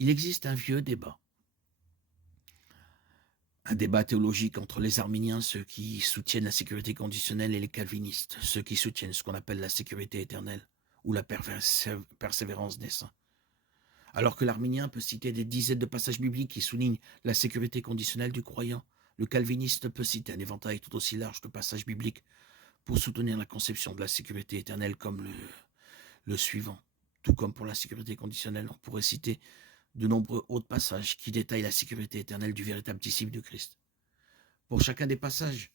Il existe un débat théologique entre les arméniens, ceux qui soutiennent la sécurité conditionnelle, et les calvinistes, ceux qui soutiennent ce qu'on appelle la sécurité éternelle ou la persévérance des saints. Alors que l'arménien peut citer des dizaines de passages bibliques qui soulignent la sécurité conditionnelle du croyant, le calviniste peut citer un éventail tout aussi large de passages bibliques pour soutenir la conception de la sécurité éternelle comme le suivant. Tout comme pour la sécurité conditionnelle, on pourrait citer de nombreux autres passages qui détaillent la sécurité éternelle du véritable disciple de Christ. Pour chacun des passages,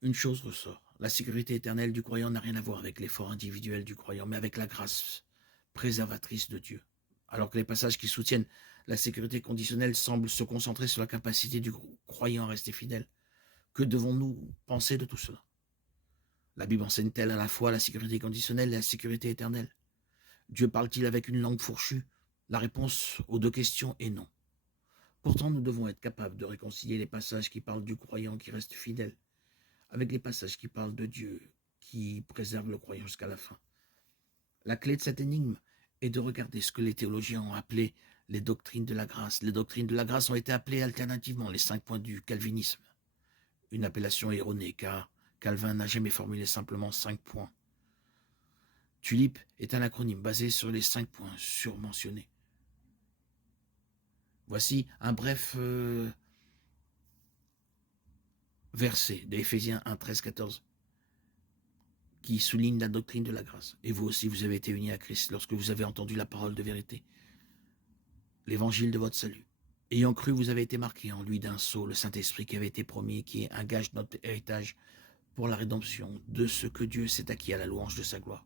une chose ressort. La sécurité éternelle du croyant n'a rien à voir avec l'effort individuel du croyant, mais avec la grâce préservatrice de Dieu. Alors que les passages qui soutiennent la sécurité conditionnelle semblent se concentrer sur la capacité du croyant à rester fidèle. Que devons-nous penser de tout cela? La Bible enseigne-t-elle à la fois la sécurité conditionnelle et la sécurité éternelle? Dieu parle-t-il avec une langue fourchue? La réponse aux deux questions est non. Pourtant, nous devons être capables de réconcilier les passages qui parlent du croyant qui reste fidèle avec les passages qui parlent de Dieu qui préserve le croyant jusqu'à la fin. La clé de cette énigme est de regarder ce que les théologiens ont appelé les doctrines de la grâce. Les doctrines de la grâce ont été appelées alternativement les 5 points du calvinisme. Une appellation erronée car Calvin n'a jamais formulé simplement 5 points. Tulipe est un acronyme basé sur les 5 points surmentionnés. Voici un bref verset d'Éphésiens 1, 13, 14 qui souligne la doctrine de la grâce. Et vous aussi, vous avez été unis à Christ lorsque vous avez entendu la parole de vérité, l'évangile de votre salut. Ayant cru, vous avez été marqués en lui d'un sceau, le Saint-Esprit qui avait été promis, qui est un gage de notre héritage pour la rédemption de ce que Dieu s'est acquis à la louange de sa gloire.